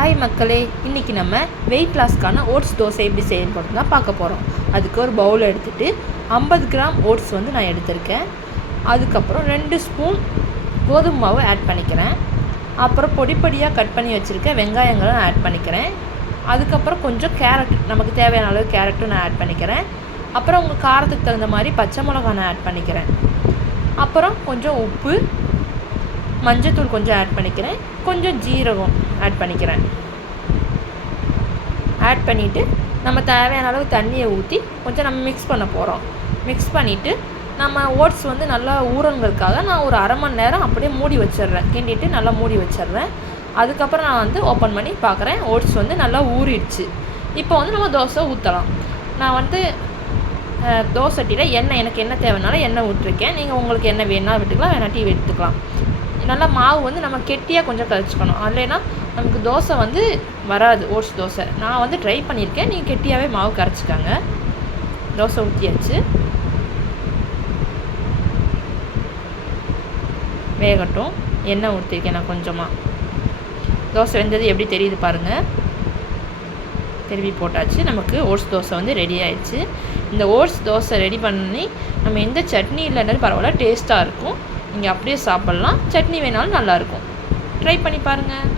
Hi மக்களே, இன்றைக்கி நம்ம வெயிட் லாஸ்க்கான ஓட்ஸ் தோசை எப்படி செய்யணும் தான் பார்க்க போகிறோம். அதுக்கு ஒரு பவுல் எடுத்துகிட்டு 50 கிராம் ஓட்ஸ் வந்து நான் எடுத்திருக்கேன். அதுக்கப்புறம் 2 ஸ்பூன் கோதுமை மாவு ஆட் பண்ணிக்கிறேன். அப்புறம் பொடிப்பொடியாக கட் பண்ணி வச்சுருக்க வெங்காயங்களும் நான் ஆட் பண்ணிக்கிறேன். அதுக்கப்புறம் கொஞ்சம் கேரட், நமக்கு தேவையான அளவு கேரட்டும் நான் ஆட் பண்ணிக்கிறேன். அப்புறம் உங்கள் காரத்துக்கு தகுந்த மாதிரி பச்சை மிளகாய் நான் ஆட் பண்ணிக்கிறேன். அப்புறம் கொஞ்சம் உப்பு, மஞ்சத்தூள் கொஞ்சம் ஆட் பண்ணிக்கிறேன். கொஞ்சம் ஜீரகம் ஆட் பண்ணிக்கிறேன். ஆட் பண்ணிவிட்டு நம்ம தேவையான அளவு தண்ணியை ஊற்றி கொஞ்சம் நம்ம மிக்ஸ் பண்ண போகிறோம். மிக்ஸ் பண்ணிவிட்டு நம்ம ஓட்ஸ் வந்து நல்லா ஊறணுங்கிறதுக்காக நான் ஒரு அரை மணி நேரம் அப்படியே மூடி வச்சிடுறேன். கிண்டிட்டு நல்லா மூடி வச்சிடுறேன். அதுக்கப்புறம் நான் வந்து ஓப்பன் பண்ணி பார்க்குறேன். ஓட்ஸ் வந்து நல்லா ஊறிடுச்சு. இப்போ வந்து நம்ம தோசை ஊற்றலாம். நான் வந்து தோசை சட்டியில் எனக்கு என்ன தேவைனாலும் எண்ணெய் விட்டுருக்கேன். நீங்கள் உங்களுக்கு என்ன வேணா விட்டுக்கலாம், வேணாட்டி எடுத்துக்கலாம். நல்லா மாவு வந்து நம்ம கெட்டியாக கொஞ்சம் கரைச்சிக்கணும். இல்லைன்னா நமக்கு தோசை வந்து வராது, ஓட்ஸ் தோசை. நான் வந்து ட்ரை பண்ணியிருக்கேன். நீங்கள் கெட்டியாகவே மாவு கரைச்சிக்காங்க. தோசை ஊற்றியாச்சு, வேகட்டும். எண்ணெய் ஊற்றிருக்கேன் நான் கொஞ்சமாக. தோசை வெந்தது எப்படி தெரியுது பாருங்கள். திருப்பி போட்டாச்சு. நமக்கு ஓட்ஸ் தோசை வந்து ரெடி ஆயிடுச்சு. இந்த ஓட்ஸ் தோசை ரெடி பண்ணி நம்ம எந்த சட்னி இல்லைன்னாலும் பரவாயில்ல, டேஸ்ட்டாக இருக்கும். நீங்கள் அப்படியே சாப்பிட்லாம். சட்னி வேணாலும் நல்லாயிருக்கும். ட்ரை பண்ணி பாருங்கள்.